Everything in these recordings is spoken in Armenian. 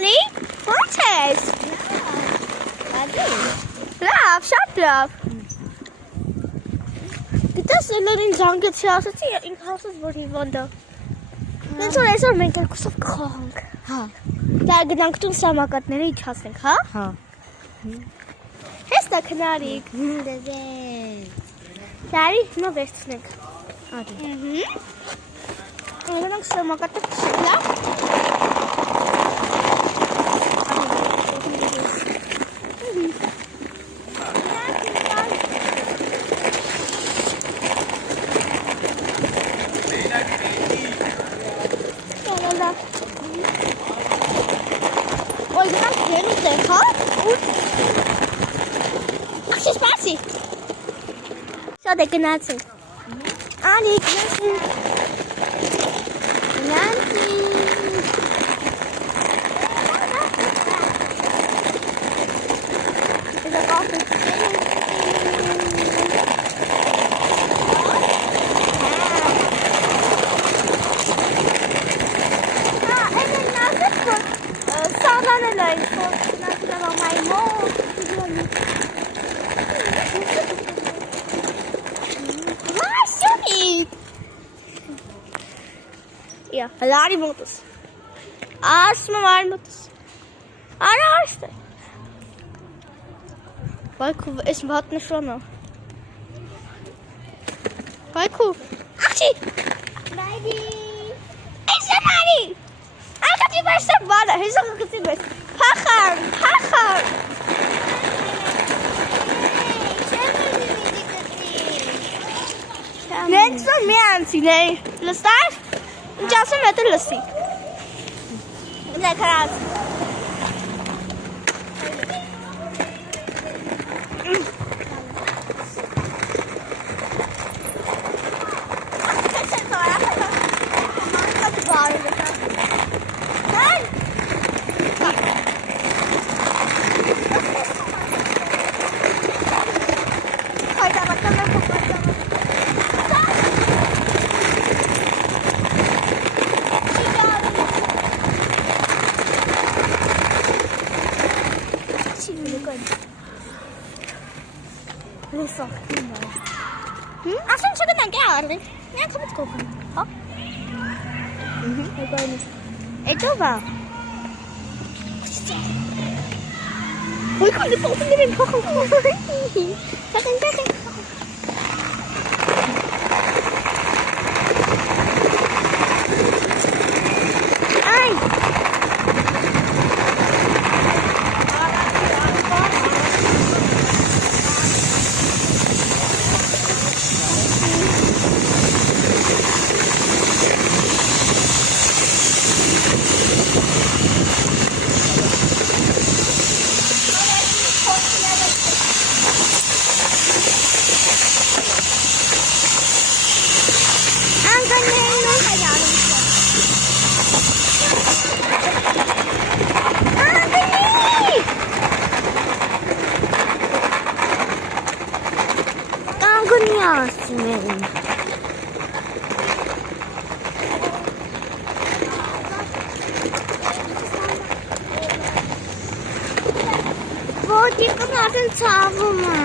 Ali, ո՞նց ես։ Լավ, շատ լավ։ Գիտես Էլորին զանգեցի ասացի, ինքը ասաց, որ հիվանդ է։ Ինձ որ այսօր մենք երկուսով կխաղանք։ Հա։ Դա գնանք տուն սամակատները իջացնենք, հա։ Հա։ Հեստ է քնարիք։ Դեզեն։ Դարի հիմա վերցնենք։ Արի։ Գնանք սամակատը լավ։ Ой, գնանք գերուց ենք, հա։ Ախշի սպասի։ Շատ է գնացինք։ Անի, գնացինք։ Լարի մոտս, ասում եմ արի մոտս, արա արստ է, բայքու, ես վատնշոն է, բայքու, աղջի, բայդի, ես եմ արի, աղջի բաշտակ բանը, հեսող աղջի բես, պախար, նենք սոն մի անցին է, լստար, Ինչ ասում է դե լսի։ Գնա քարած։ Ասում չգնանք է արվենք, միակ հմից կողն, հա? Էտո վա։ Ոյ կոնդի պողտին են փոխում։ Տատեն։ Այ։ Ոտիկն ցավում է։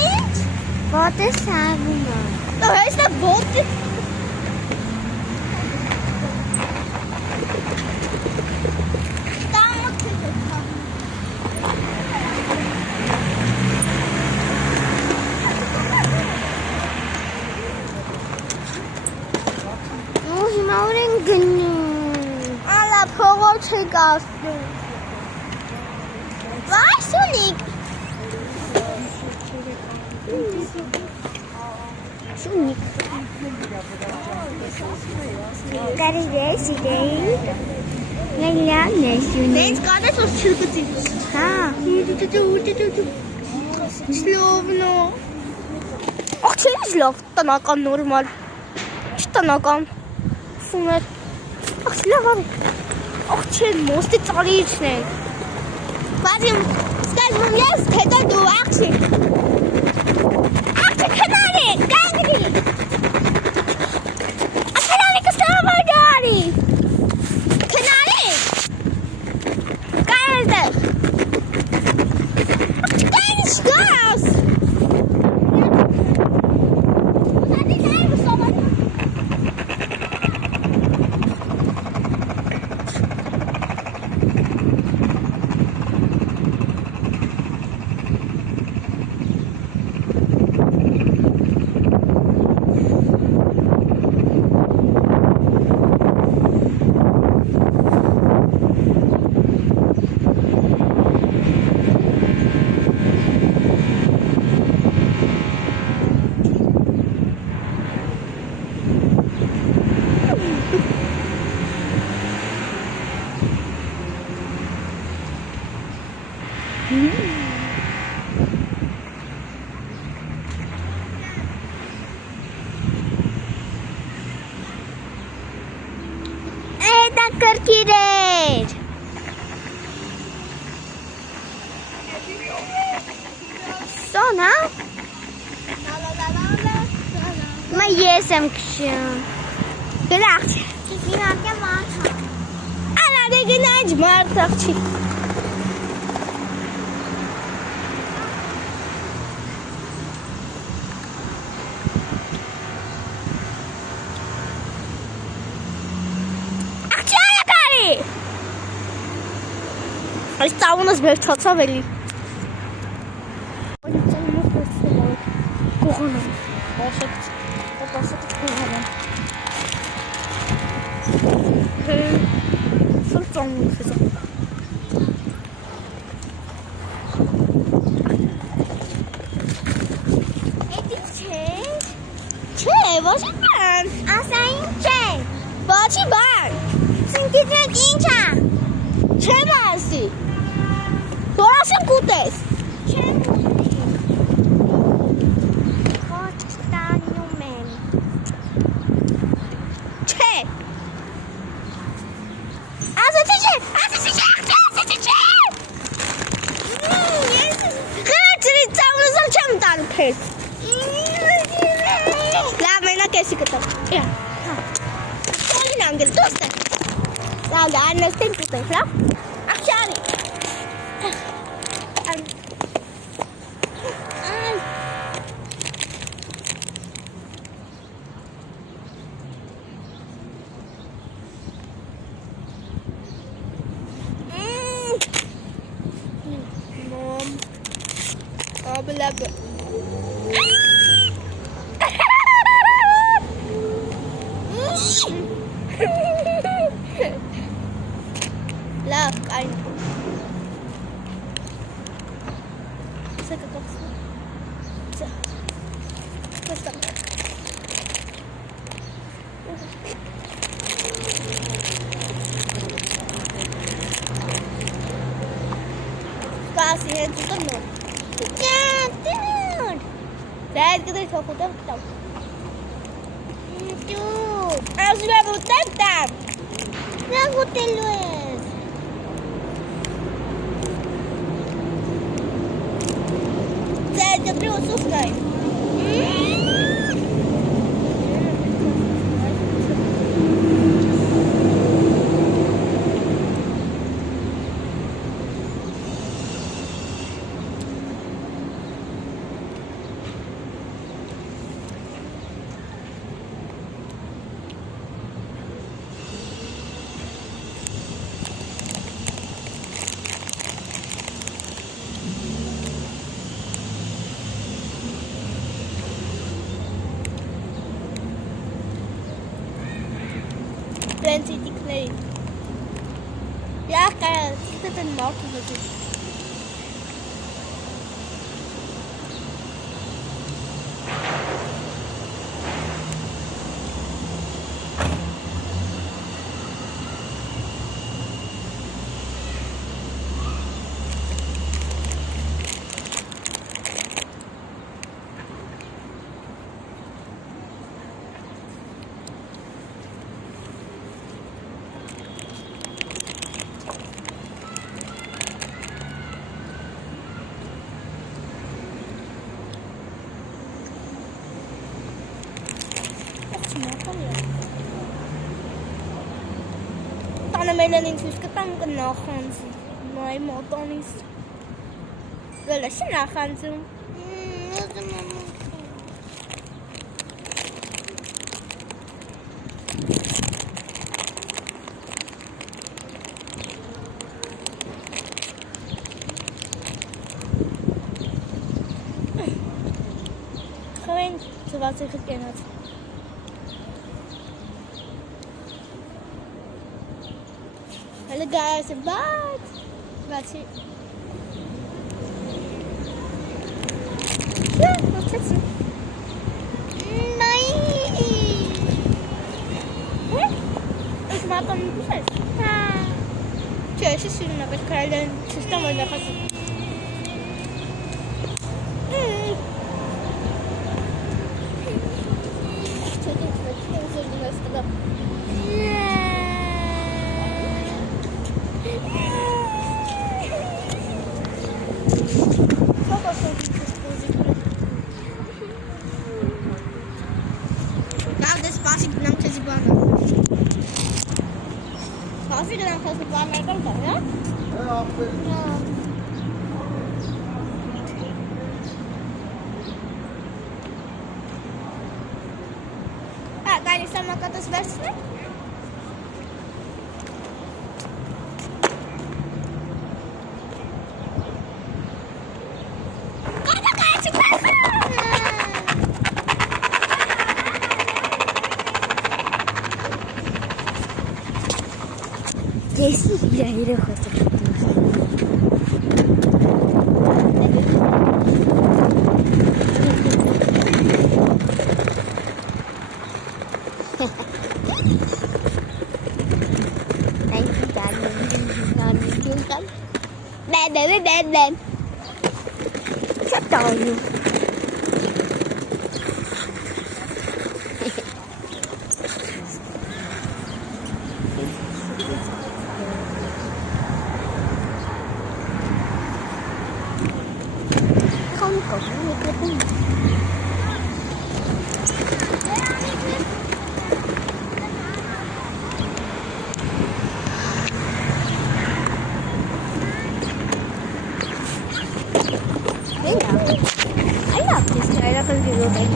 Ինչ։ Ոտը ցավում է։ Դու հեսա ոտը։ Հիմա ուր են գնում։ Ալա փողոց չեք ասում։ Վայ Սունիկ։ Սունիկ։ Կարիես իդեի։ Լայլան է Սունիկ։ Դες կադես որ չգծի։ Հա։ Սլովնո։ Ախ չէ՞ լավ, տնական նորմալ։ Չտնական։ Սուներ։ Ախ լավ արի։ Ախ չէ, մոստի ծալի իջնենք։ Բազիմ, սկազում ես, հետո դու աղջի։ Աղջի քնարի, կանգնի։ Ախրանի կստավար դարի։ Էդա կրկիրեր։ Սոնա։ Մա ես եմ քշում։ Գնաց։ Իհարկե ո՞նց։ Ալա դե գնաց մարդախ չի։ Աղջանը կարի։ Այս ծավունս բերթացավ էլի։ Կողոնում։ Պասեք կողոնում։ Սոլ ծավուն խեզա։ Էդի չէ։ Չէ, ոչի բան։ Ասա ինչ է։ Ոչի բան։ Սինկիտրեք ինչ է։ Չեմ ասի։ Որասեմ կուտես։ Չեմ Խոտ տանում եմ։ Չէ։ Ասացի չէ, ասացի չէ, ասացի չէ։ Խաչրի ծավունսալ չեմ տալու քեզ։ Լավ, մենակ էսի կտամ։ Իա, հա։ Սոլին անգել, դոստ է։ Լավ, դա աննեստին կուտես, լավ։ Աղջանի։ Mom. Abla. Love, kind. Saka kapsa. Basta. Kasi है तो no Dude. Dad किधर ठोको तो Dude. आज मैं बोलता Não vou ter luz. Dad जब भी वो सुख गए Plenty declared. Ja, geil. Zit het in Marken gezien? Tana Melanin Tuskatang Nahansi. My Motonis. Well, I should not handsome. Gewoon, zoals ik gekend had. Hello guys, but that's it. Yeah, that's it. It's not on the process. Cioè, se si non avesse creato il sistema da casa. Ասի գնանք հոսը պլանարկան տա, հա? Գալի սամակատս վերցնե։ Ես իրայրը խոսը Bam. Shut down you. Không có người kết hôn. I love this guy. I can do anything.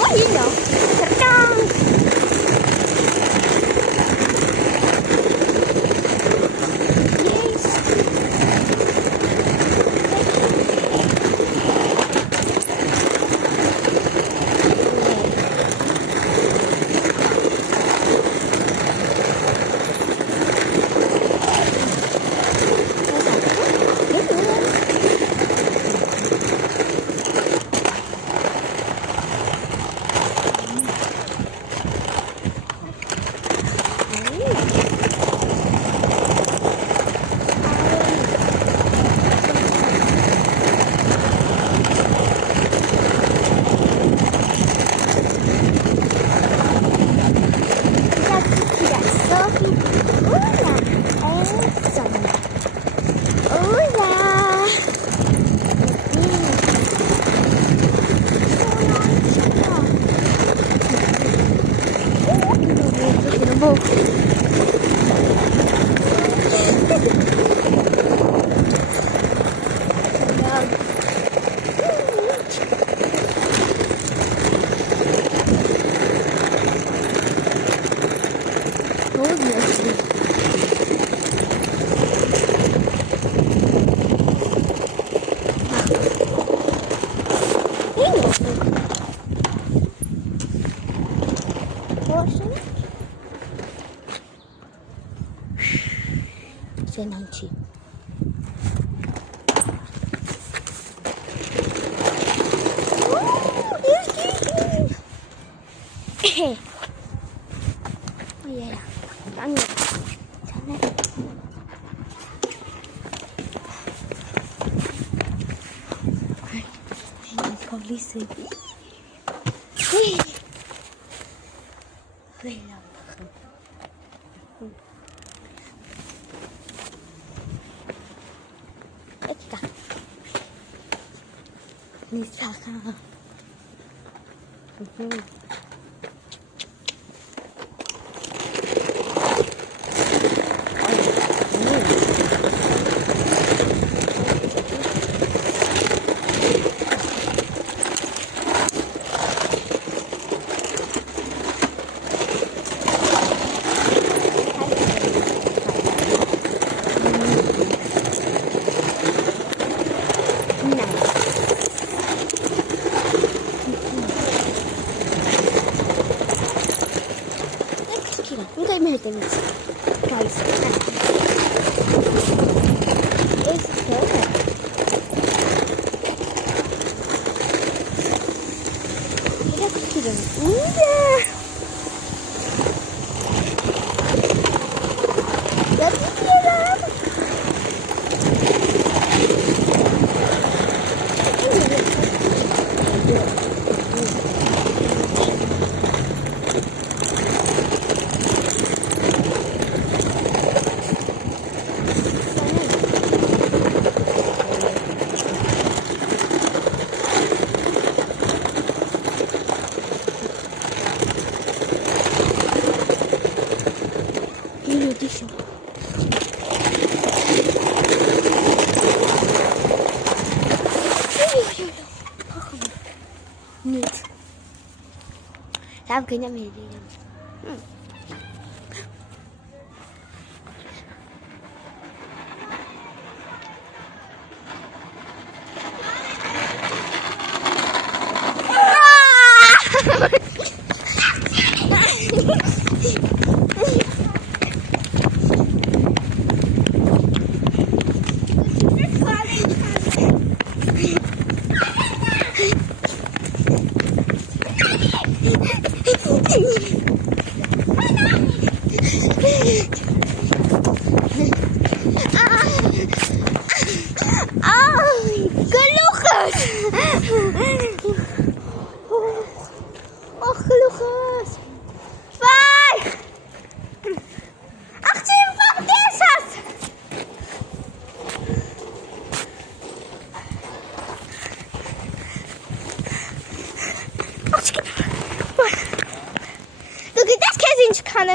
What you know? Nanti. Oh yeah, done it. He's probably sleepy. Nisaka. իմ հետևից։ Գայս։ Էս դե։ Իրա քիդը։ Ինձ։ Нет. Там гнем едем.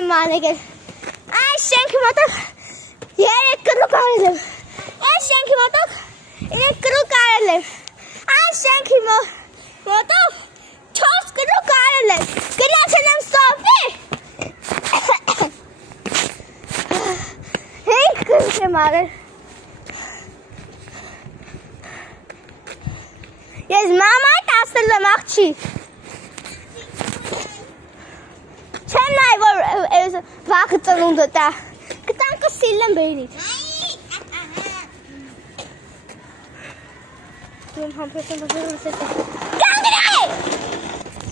Manegel. Ay şenki matak. Yere kırık aralım. Ay şenki matak. Yine kırık aralım. Ay şenki matak. Çok kırık aralım. Kırık senem sofi. Hey kırık aralım. Yes mama tasarlam akçi. Çenay var vakit alındı da. Kıtan kısıyla böyle. Kangre!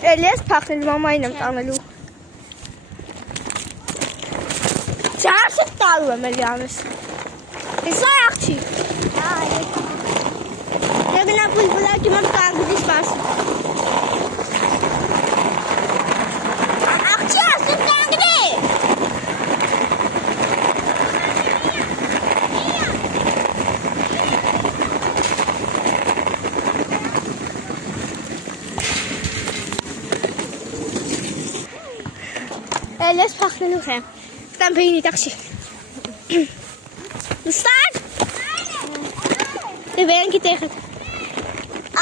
Elias pakil mamayla tanılı. Çarşı talı meliyamış. İsor akçı. Yagına bulbula kimat kangre dispars. Elias pakil hem. Tam beyni taksi. Start. De ben tegen.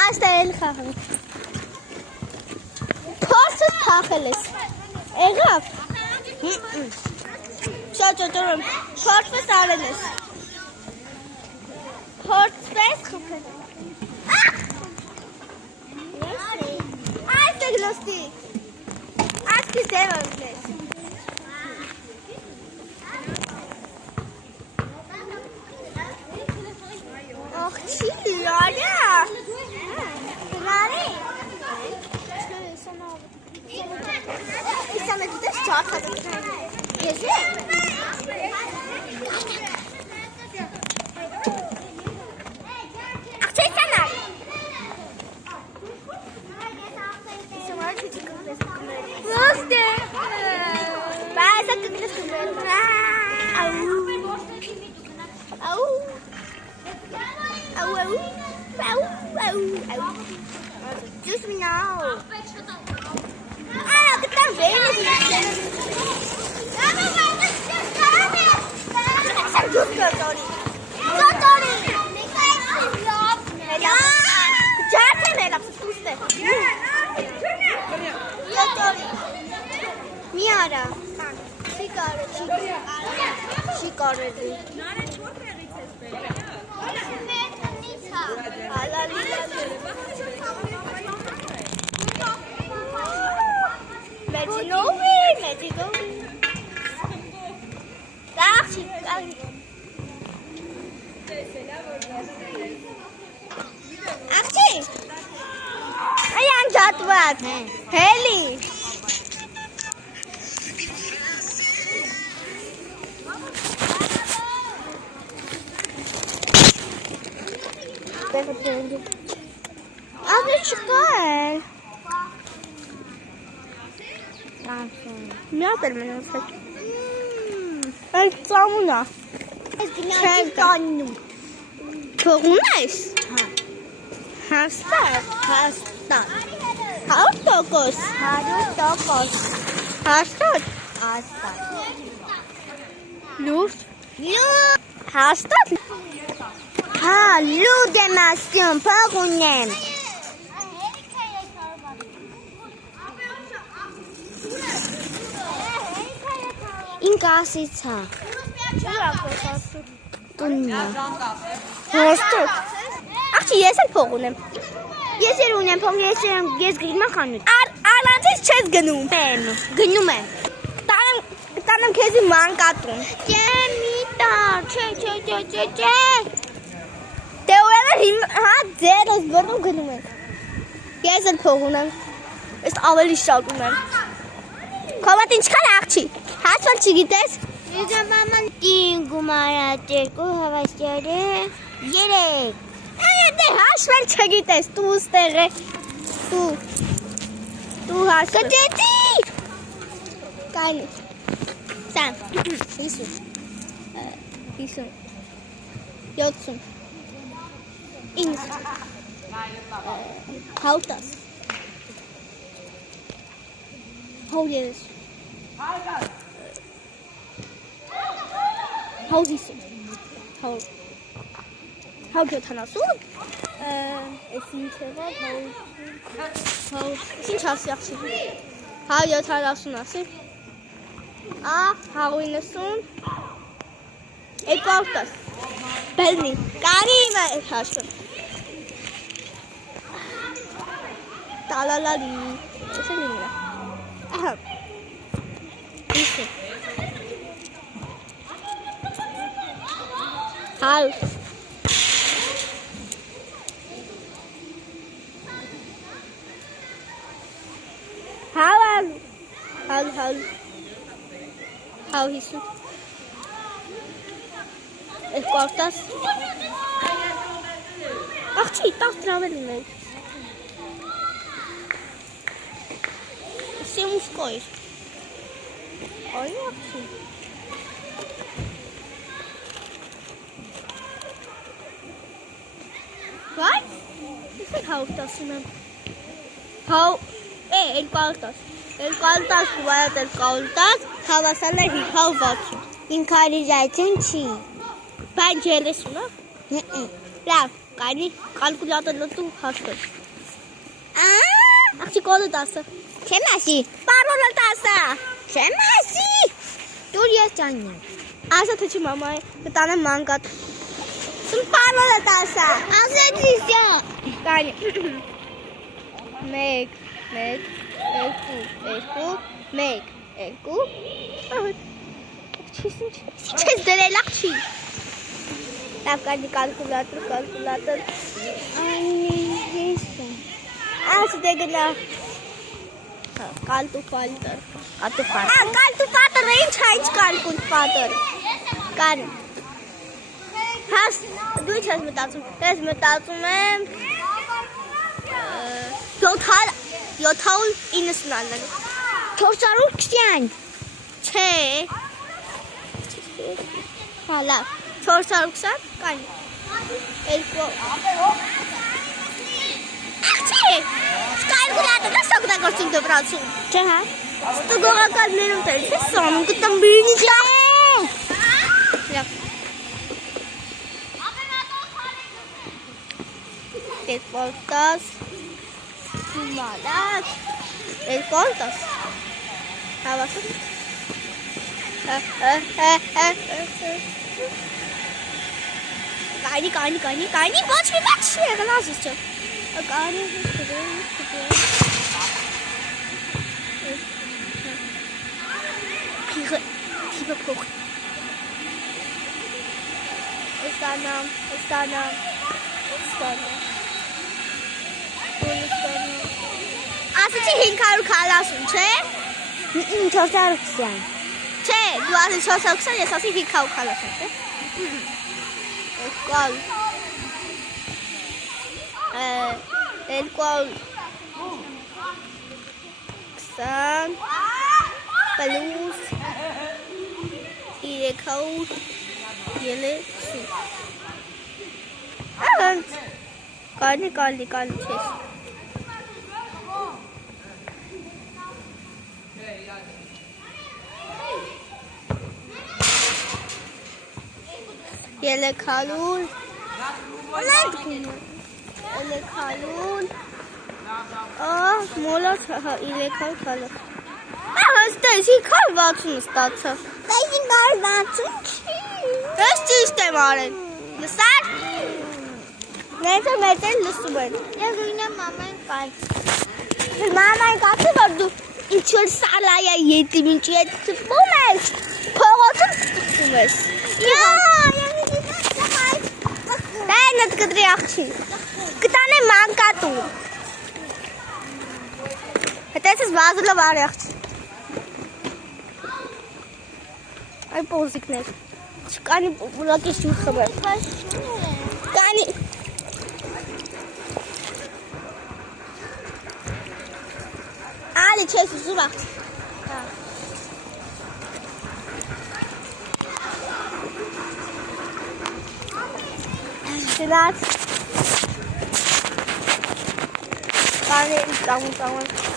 Asta el gaan. Post pakeles. Eraf. Zo durum. Port versalenes. Port space kopen. Asta gnosti. Aski sevamles. Oh, çiğ ya. Nari. İnsanlar gidiyor çarpar. Gezi. Akçay sana. İnsanlar küçük kızlar. Nasıl? Ben sakın kızım. Au. Au. Au. Au. Au. Au. Just me now. Ah, kita beli. Miara. She got it. Magic Աղջիկ, աղջիկ։ Այն ջատված։ Հելի։ Աղջիկ չկա էլ։ Մի հատ էլ մնացել։ Այդ ծամունա։ Ես գնացի տանում։ Թողուն ես։ Հա։ Հաստատ։ Հաստատ։ 100%։ 100%։ Հաստատ։ Հաստատ։ Լուրջ։ Լու։ Հաստատ։ Հա, լուդ եմ ասում, փող ունեմ։ Ինք ասից հա։ Տուննա։ Հաստատ։ Աղջի ես էլ փող ունեմ։ Ես էլ ունեմ փող, ես գնում եմ խանութ։ Առանցից չես գնում։ Գնում եմ։ Տանեմ քեզի մանկատուն։ Չէ, մի տար, չէ։ Դե ուրեմն հա ձերս բռնում գնում են։ Ես էլ փող ունեմ։ Ես ավելի շատ ունեմ։ Քովատ ինչքան աղջի։ Հասալ չգիտես։ Ես մաման տին գումարած 2 հավասարը 3։ Դե հաշվել չգիտես, դու ուստեղ է։ Դու հաշվել։ Կտետի։ Կանի։ Սան։ 50 70 90 Հաուտաս Հաուտես Հաուտիսը Հաուտանասուն Ես ինչ եղա Ինչ ասի աղջի 170 ասի Հաղույնսուն Էկ աղտաս Բելնի Կարիմ է հաշվը Տալալալի Ես է նիմիրա Ահա Իսը Հալ Հալ How he should. It's got us. Actually, that's traveling. Seems good. Oh, yeah, actually. What? This is how does it? How? It got us. El qaltas quvayat el qaltas havasala hikhav vachu Իմ քարիզացին չի։ Բանջելես ունա։ Լավ, կանի կալկուլյատորը դու հաշտել։ Աղջի կոդը 10։ Չեմ ասի։ Պարոլը 10։ Չեմ ասի։ Դուր ես ճանյա։ Ասա թե չի մամայ, կտանեմ մանկատ։ Սում պարոլը 10։ Ասեցի սա։ Կանի։ 1 Չես դրել աղջի։ Լավ կանի կալկուլատոր։ Ասա դե գնա։ Կալտուֆալտր։ Կալտուֆալտը ինչ կալկուլատոր։ Կանի։ Հաս, դու ինչ ես մտածում։ Ես մտածում եմ 790 420 Չէ։ Հա, լավ։ 420 կանի։ Աղջի, կալկուլատորը սօգտագործում դպրոցում։ Չէ, հա։ Ստուգողականներում տես ես սանում կտամ բինի ճաղ։ Լավ։ Երկոլտաս Մալակ Երկոլտաս Հավասում Կանի ոչ մի բաց չի եղել ասիս չը Կանի Փիղը փող Ասացի 540, չէ։ 420 Չէ, դու ասի 420, ես ասի 540, չէ։ Եկալ։ Եկալ 20 պլուս 330 Ահանց Կալի չես Ելեքալուն Մոլոց ելեքալ կալը Ստես, 560 ստացա Դա 560 չի Ես ճիշտ եմ արել Լսար Մեծ լսում են Ես ուինեմ մամեն կայք Մաման կացի որ դու ինչ-որ սալայա եդի մինչ ետ ծպում ես Փողոցում ծպում ես Բայնըտ կդրի աղջի Կտան է մանկատու Հետես ես վազուլով արի աղջի Այ պոզիկներ Չկանի ուլակի շուր խմեր Կանի Ալի չես ուզում աղջի Սիլած Կանի ծամուն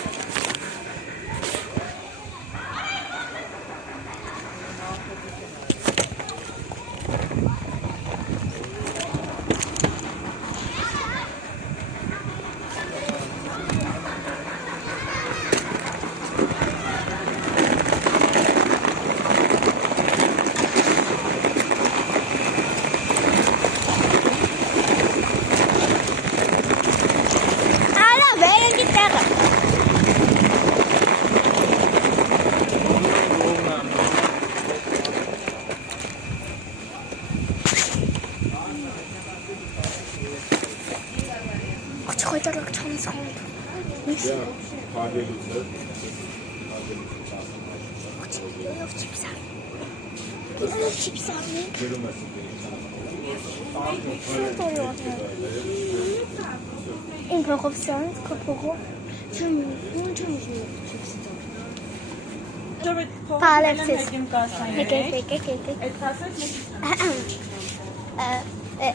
این پروفسیون کپوگو Պալեպսիս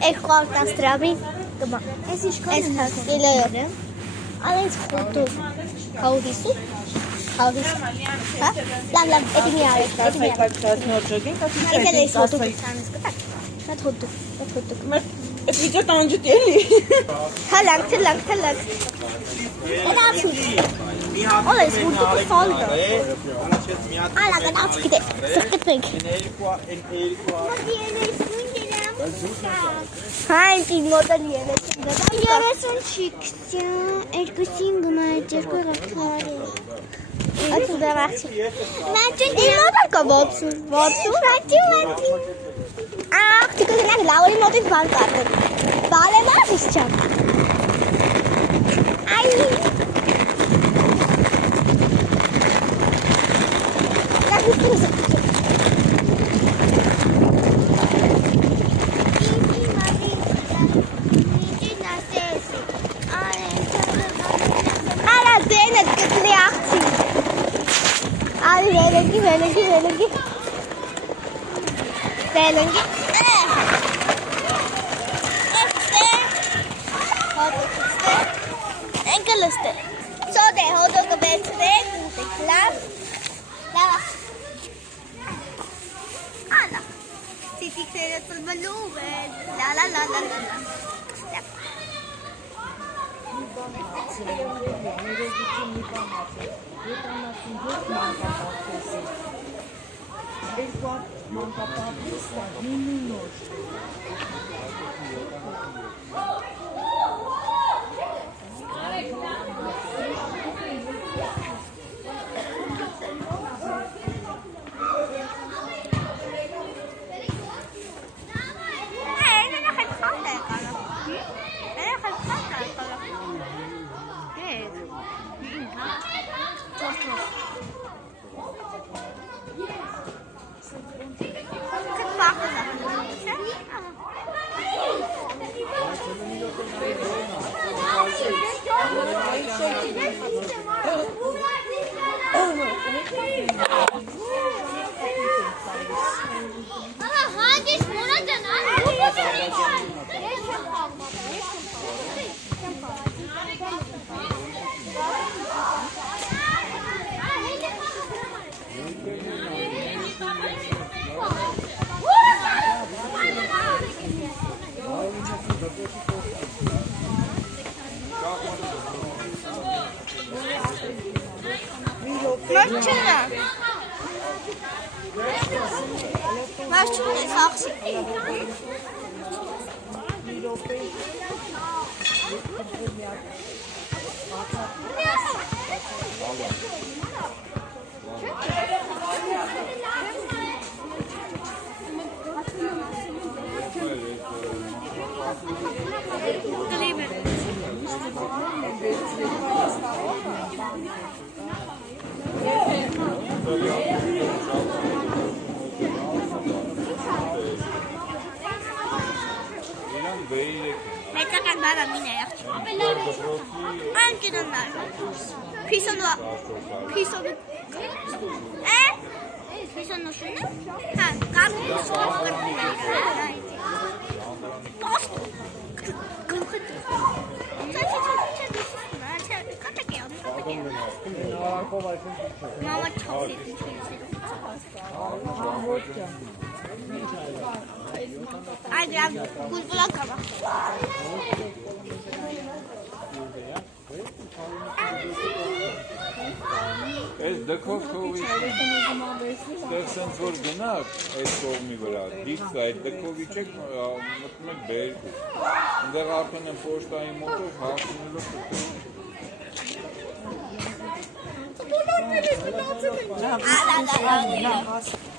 Երկու արտաս դրամի Ես իլերը Ալենց խոտու Խավիսու Լավ, էդի մի արեք Էդ էս խոտու դիցանես կտակ Շատ խոտու Այդ վիդեո տանջուտ էլի Թալակ Էդ ացուր Օլ ես խոտու կսալգը Ալա գնաց գիտե Սրկտվենք Հայն պին մոտել երեսին Երեսուն չիքսյա Երկուսին գմայդ երկու ռակարի Ացու դավաղցի Մաճուն Իմ մոտալ կա 60 Մաճուն Աղ, տիկը գնակ լավորի մոտից բան կարտեն Բարևավ իս չան Այ Լավ ուստում զը Արա դենը կտլի աղցի Ալի վելենգի Վելենգի Enkeliste. Sode hodog gebetstek, de klap. Lava. Ala. Siti kere sul balube. La. հանդիս մոնաջան, Մաշչնա։ Մաշչնա է սաղսի։ Մեծական բավամին է եղջ։ Անկինոնար։ Պիսոնու։ Պիսոնու շունը։ Հա, կամի շոտ կրպիներ։ Պաստ։ Գլուխը։ Մամա չավի։ Ay, grab kulpula kama. Այս դքով քովի ստեղսենց որ գնաք այս կողմի վրա, դիքս այդ դքովի չեք մտնում եք բերկու։ Ընդեղ արդեն են պոշտայի մոտով հաղթունելով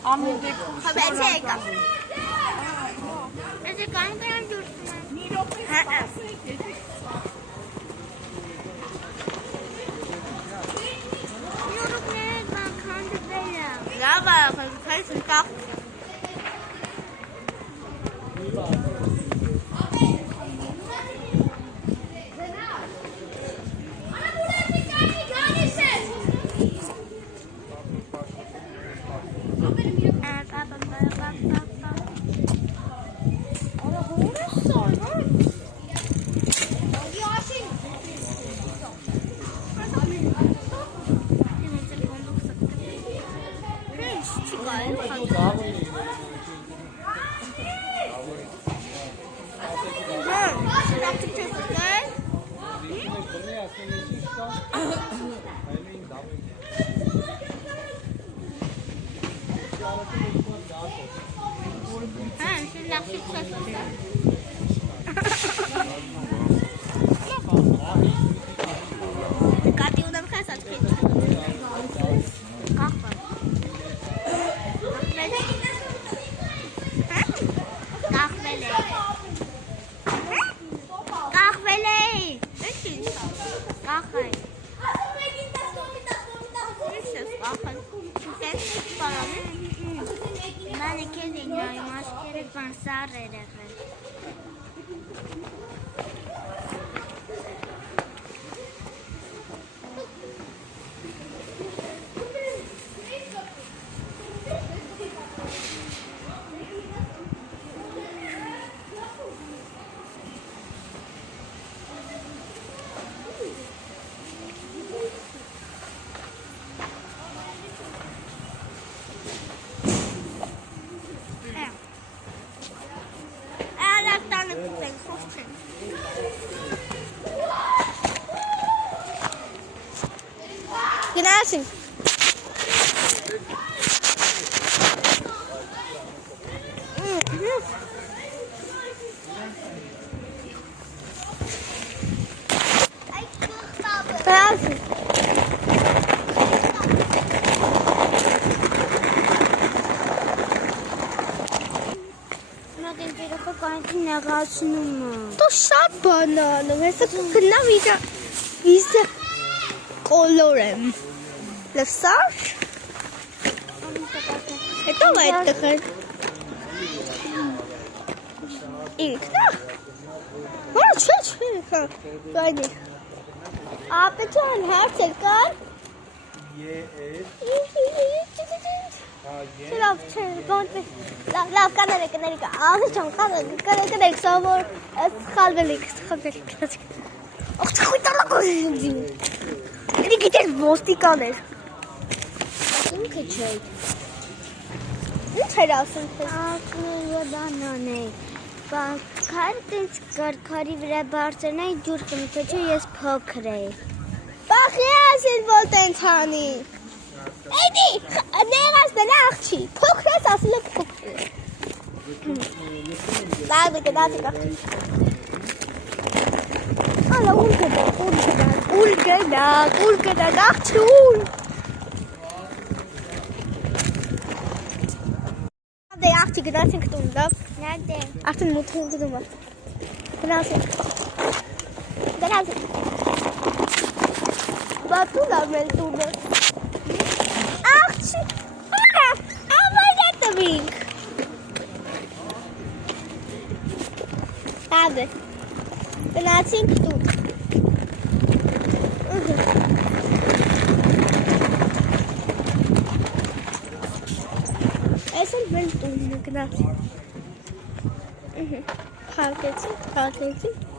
Խմեցի եկա։ Ese canto es dulce. Լավա, խնդրես ընկավ։ Gnasim. Gnasim. To շատ բանալ, հեսա կգնամ իզը կոլորեմ, լսար, հետով այդ տղր, ինքնա, որը չէ, գայնի, ապեջան հարց է կար, լավ չէ, ոնց է։ Լավ կաներեք, աղի չոն, կաներեք, սովոր, սխալվելիք։ Աղ չխույտ ալակոս ինձին։ Էլի գիտեր ոստիկան էր։ Ինքը չէ։ Ինչ էր ասում թեզ։ Ակնը բանան է։ Քարտից կարքարի վրա բարձրնայի ջուր խմիքը չէ, ես փոքր էի։ Բախի ասին որ տենց հանի։ Էդի, ներած նրա աղջի, փոքր ես ասել է փոքր։ Լավ է գնացի աղջի։ Ալա ուր գնաք, աղջի ուր։ Դե աղջի գնացինք տուն, լավ։ Նադե։ Արդեն մութին գնում է։ Գնացինք։ Բատուն ամել տունը։ Աղջի, ամալ է տվինք։ Հաբը, գնացինք տուն։ Այս էլ մեր տունն է գնացինք։ Խաղկեցինք։